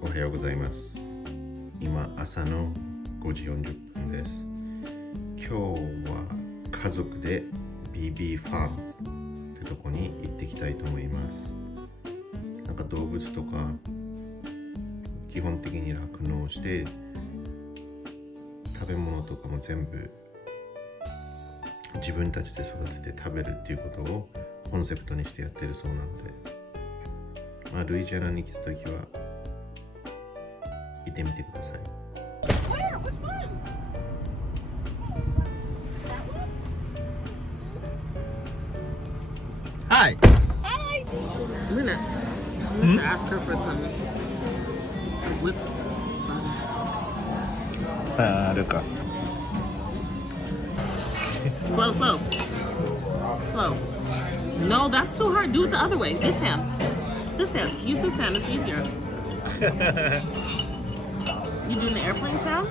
おはようございます。今朝の5時40分です。今日は家族で BB ファームズってとこに行ってきたいと思います。なんか動物とか基本的に酪農して食べ物とかも全部自分たちで育てて食べるっていうことをコンセプトにしてやってるそうなので、ルイジアナに来た時は行ってみてください。Hi. Hi. Luna. She wants to ask her for some whipped butter. Ruka. Slow, slow. Slow. No, that's too hard. Do it the other way. This hand. This hand. Use this hand. It's easier. You doing the airplane sound?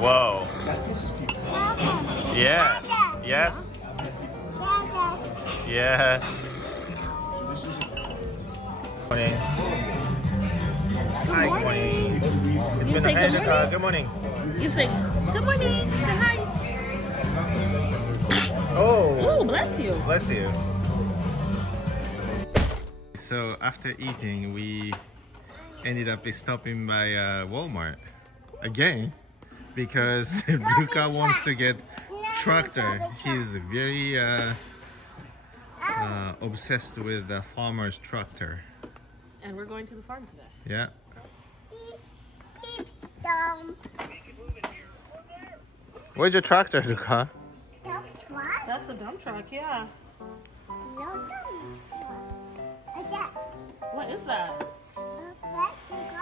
Whoa. Yeah. Yes. Yes. Morning. Hi, good morning. It's been a hey, Ruka. Good morning. You say, good morning. Say hi. Oh. Oh, bless you. Bless you. So after eating, we ended up stopping by Walmart again because Ruka wants to get tractor. He's very obsessed with the farmer's tractor. And we're going to the farm today. Yeah. Where's your tractor, Ruka? That's a dump truck, yeah. What is that?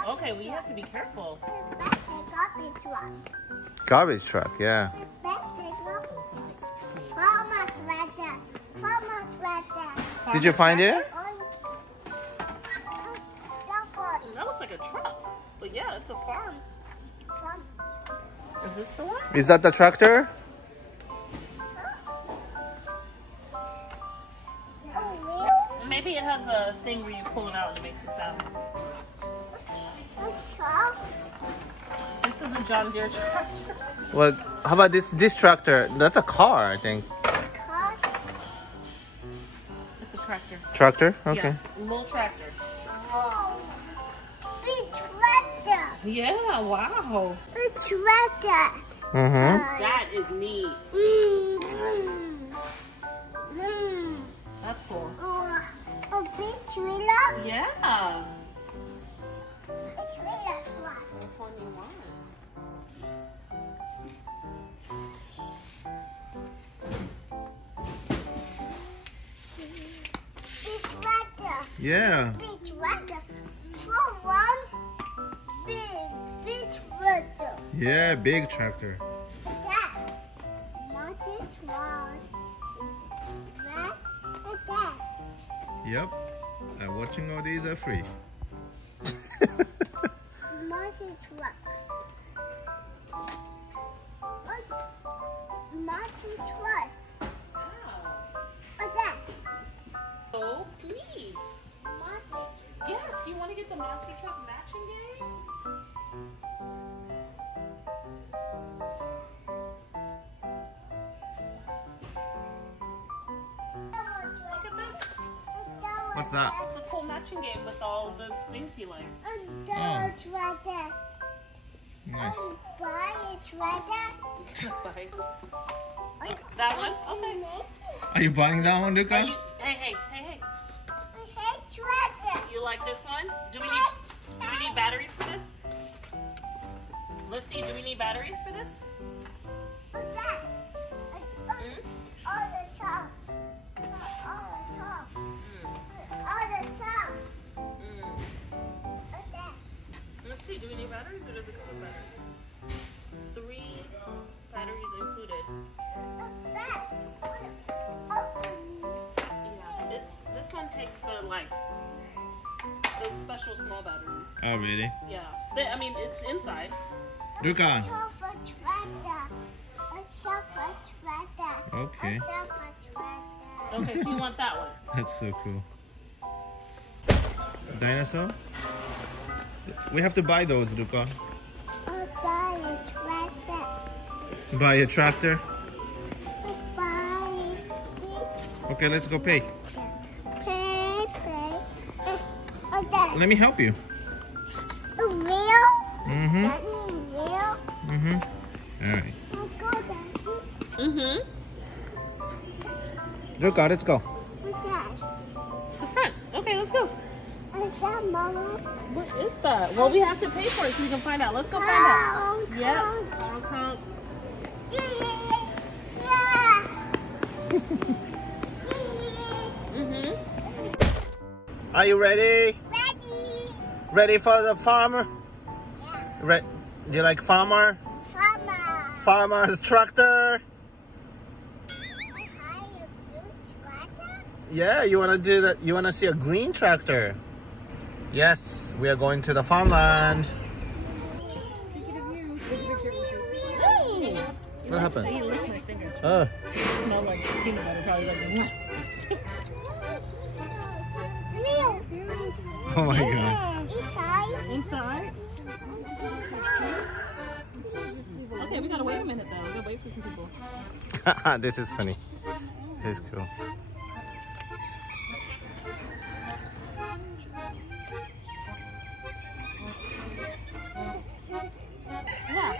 Okay, we have to be careful. Garbage truck, yeah. Did you find it? That looks like a truck. But yeah, it's a farm. Is this the one? Is that the tractor? Maybe it has a thing where you pull it out and it makes a sound. This is a John Deere tractor. Well, how about this tractor? That's a car, I think. It's a tractor. Tractor? Okay. Yeah, little tractor. Oh, big tractor. Yeah, wow. Big tractor. Mm-hmm. That is neat. That's cool. A big trailer? Yeah. A trailer's one. 21. Big tractor. Yeah. Big tractor. For one big tractor. Yeah, big tractor. That. Not this one. That and that. Yep. Watching all these are free. Monkey truck. Monkey truck. What's that? So neat. Monkey truck. Yes, do you want to get the monster truck matching game? Look at this. What's that? It's a cool matching game with all the things he likes. Another tractor. Nice. Buy a tractor. That one? Okay. Are you buying that one, Ruka? Hey. Hey, tractor. You like this one? Do we need batteries for this? Let's see, do we need batteries for this? What's that? All the stuff. All the stuff. All the stuff. What's that? Let's see, do we need batteries or does it come with batteries? 3 batteries included. That. Yeah, this one takes the special small batteries. Oh, really? Yeah. I mean, it's inside. Ruka. Okay. Okay, so you want that one. That's so cool. Dinosaur? We have to buy those, Ruka. I'll buy a tractor. Buy a tractor? I'll buy this. Okay, let's go pay. Pay. Oh, that's Let me help you. a real? Mm-hmm. That means real? Mm-hmm. Alright. I'll go, Daddy. Mm-hmm. Ruka, let's go. What's that? It's the front. Okay, let's go. What's that, Mama? What is that? Well, we have to pay for it so we can find out. Let's go find out. Yep. Honk, honk. Yeah. Mm-hmm. Are you ready? Ready? Ready for the farmer? Yeah. Do you like farmer? Farmer. Farmer's tractor? How you do tractor? Yeah, you wanna do that? You wanna see a green tractor? Yes, we are going to the farmland. What happened? He licked my finger. Oh, It smelled like peanut butter. Probably like, oh my god. Inside. inside. Okay, we gotta wait a minute though. We gotta wait for some people. This is funny. This is cool. Yeah.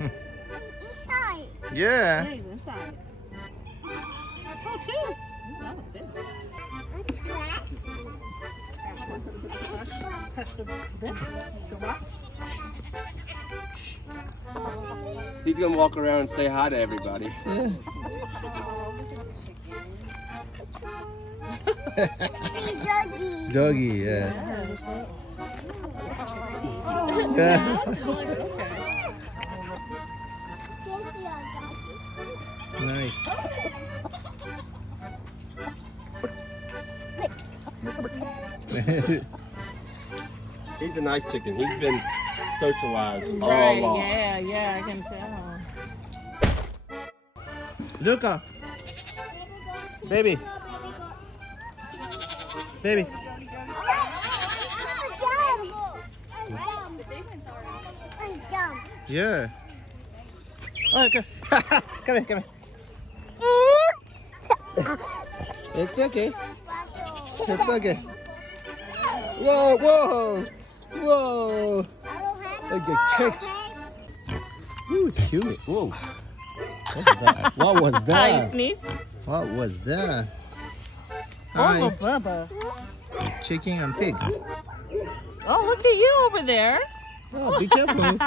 Inside. Yeah. Hey, inside. Oh, two. Ooh, that was big. Touch the rocks. He's gonna walk around and say hi to everybody. Doggy. Doggy, yeah. Yeah. Nice. He's a nice chicken. He's been socialized all Right, along. yeah, I can tell. Ruka, baby, baby. Yeah. Oh, okay. Come here, come here. It's okay. It's okay. Whoa, whoa, whoa. I get kicked. Ooh, it's humid. Whoa. What was that? What was Hi, you that? sneeze? What was that? Oh, Hi, Bubba. chicken and pig. Oh, look at you over there. Oh, be careful.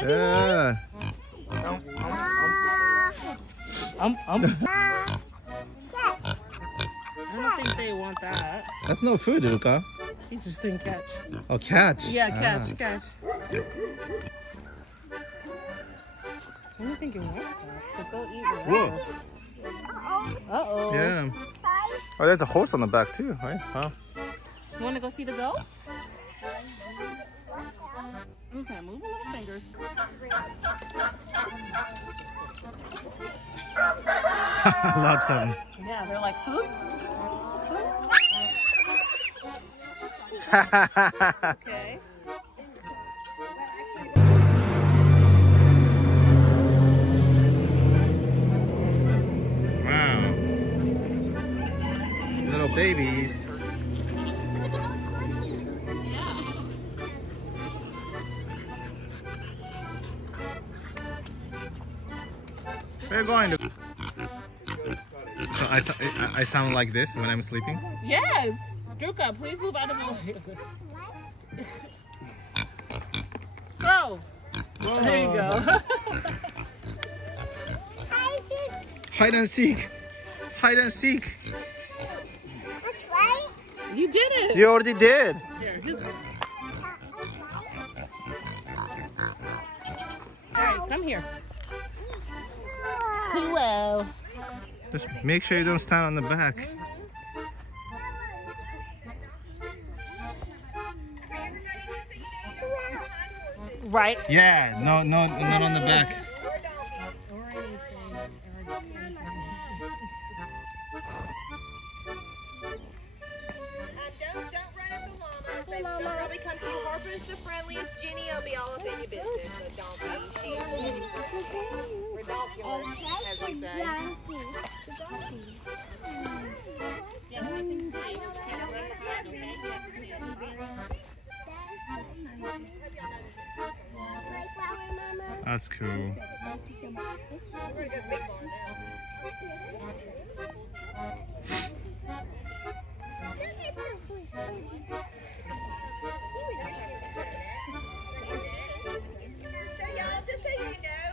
Yeah. I don't think they want that. That's no food, Ruka. He's just saying catch. Oh, catch. Yeah, catch, Ah. catch. I don't think he wants that. But go eat it. Whoa. Uh-oh. Yeah. Oh, there's a horse on the back too, right? Wow. You want to go see the goats? Okay, move a little fingers. Lots of them. Yeah, they're like, swoop. Okay. Wow. Little babies. Where are you going to? So I sound like this when I'm sleeping? Yes! Ruka, please move out of the way. Go! Whoa. There you go. Hide and seek. Hide and seek. That's right. You did it! You already did. Here, Alright, come here. Hello. Just make sure you don't stand on the back. Right. Yeah, no, not on the back. Don't run up the llamas. They'll probably come to you. Harper's the friendliest. Ginny will be all up in your business. But don't be. She's ridiculous, as we say. That's cool. We're gonna go big barn now. So y'all, just so you know,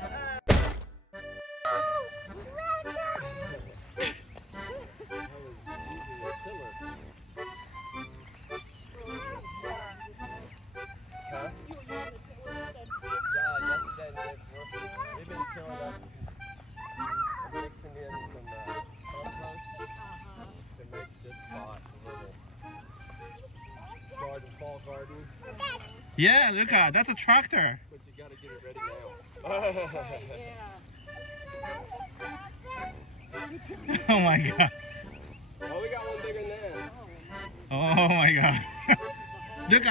they've been killing up, mixing in some compost to make this spot a little garden, fall gardens. Yeah, Luca, that's a tractor. But you gotta get it ready now. Oh my god. Oh, we got one bigger than that. Oh my god. Luca,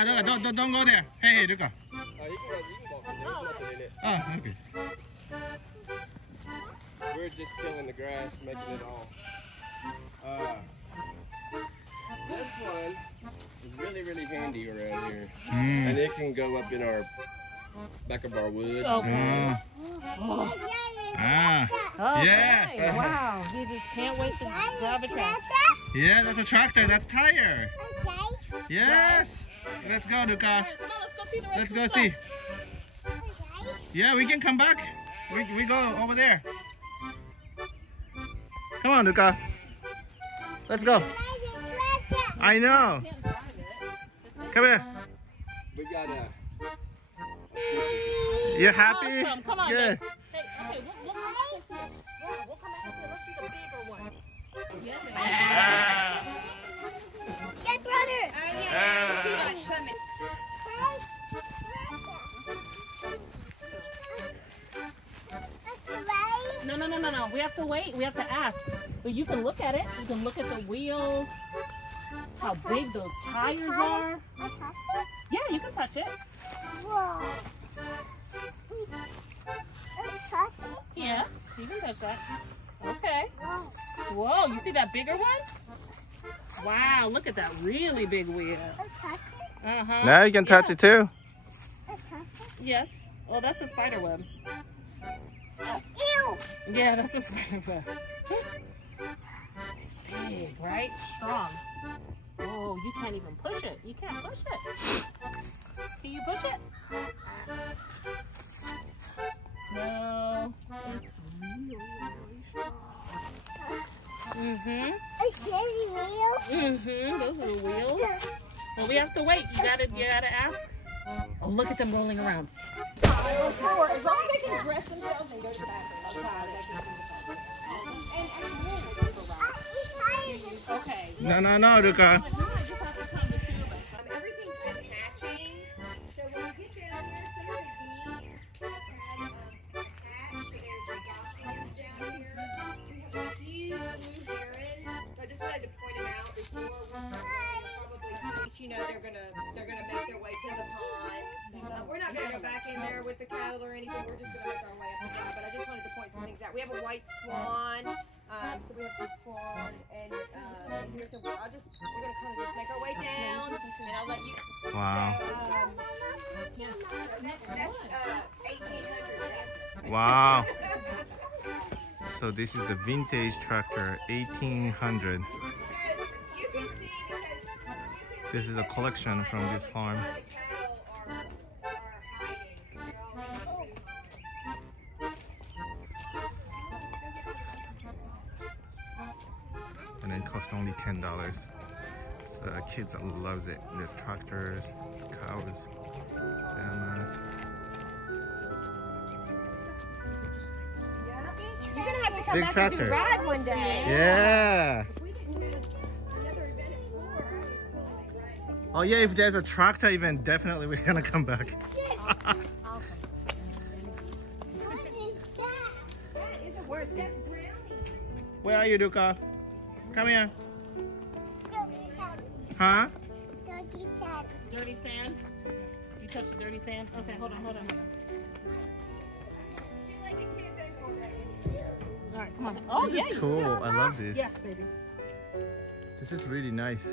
don't go there. Hey, Luca. Oh, you can walk in there. There's nothing in it. Oh, okay. We're just killing the grass, making it all. This one is really handy around here. And it can go up in our back of our wood. Okay. Ah. Okay. Yeah. Wow. You just can't wait to drive a tractor. Yeah, that's a tractor. That's tire. Okay. Yes. Let's go, Luca. All right, come on, let's go see the rest Let's of go the see. stuff. Yeah, we can come back. We go over there. Come on, Luca. Let's go. I know. Come here. We got a. You happy? Awesome. Come on, Good. Nick. Hey, okay, we'll come back and see it. Yeah, we'll come back and see it. Let's see the bigger one. Yeah, Get brother. T-Dot's coming. No. We have to wait. We have to ask. But you can look at it. You can look at the wheels. How big those tires are. Yeah, you can touch it. Whoa. Yeah, you can touch that. Okay. Whoa, you see that bigger one? Wow, look at that really big wheel. Uh-huh. Now you can touch it too. Yes. Oh, that's a spider web. Ew. Yeah, that's a spider web. It's big, right? Strong. Oh, you can't even push it. You can't push it. Can you push it? No. It's really strong. Mm-hmm. Mm-hmm. Those are the wheels. Well, we have to wait. You gotta ask. Oh, look at them rolling around. As long as they can dress themselves and go to the bathroom. Okay. No, Luca. Everything's been hatching. So when we get down there, some of the bees have hatched. So there's gossamer down here. We have a huge blue heron. So I just wanted to point them out before we're probably finished. You know, they're gonna make their way to the pond. We're not gonna go back in there with the cattle or anything. We're just gonna make our way up the pond. But I just wanted to point some things out. We have a white swan. So we have some swan and here's a. We're gonna kind of just make our way down, and I'll let you. Wow. So, that's 1,800. Wow. So this is the vintage tractor, 1800. You can see because This is a collection from this farm. the cattle are hiding. They're all in the food. And it costs only $10. So kids loves it. The tractors, the cows, llamas. You're gonna have to come Big back tractor. and do ride one day. Yeah. If we didn't have another event at 4, I would totally ride. Oh yeah, if there's a tractor event, definitely we're gonna come back. I'll come. What is that? That is a Where's he? that's brownie. Where are you, Ruka? Come here. 37. Huh? 37. Dirty sand. You touch the dirty sand? Okay, hold on. She like a kid that's already. All right, come on. Oh, This yeah. is you cool. got I that. love this. Yes, baby. This is really nice.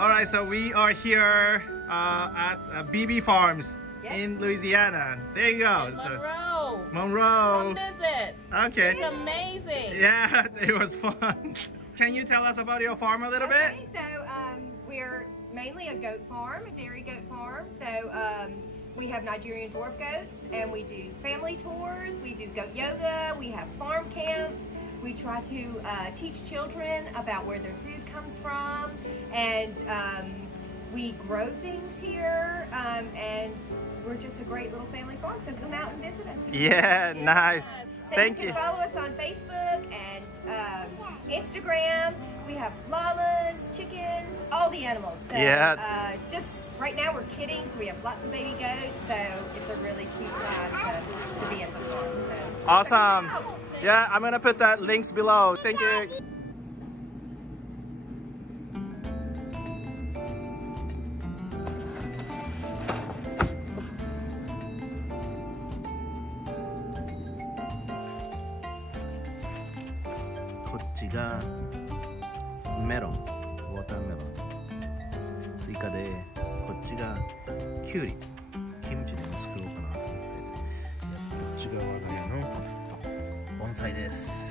All right, so we are here at BB Farms in Louisiana. There you go. Monroe. Monroe. Come visit. Okay. It's amazing. Yeah, it was fun. Can you tell us about your farm a little bit? Okay, so we're mainly a goat farm, a dairy goat farm. So we have Nigerian dwarf goats, and we do family tours. We do goat yoga. We have farm camps. We try to teach children about where their food comes from, and we grow things here, and we're just a great little family farm. So come out and visit us. Yeah, nice. So Thank you you. can follow us on Facebook and Instagram. We have llamas, chickens, all the animals. So, Yeah. just right now we're kidding, so we have lots of baby goats. So it's a really cute time to be at the farm. So. Awesome. Yeah, I'm gonna put that links below. Thank you. This melon, watermelon. スイカで、こっちがキュウリ。キムチでも作ろうかなと思って。こっちが我が家の盆栽です。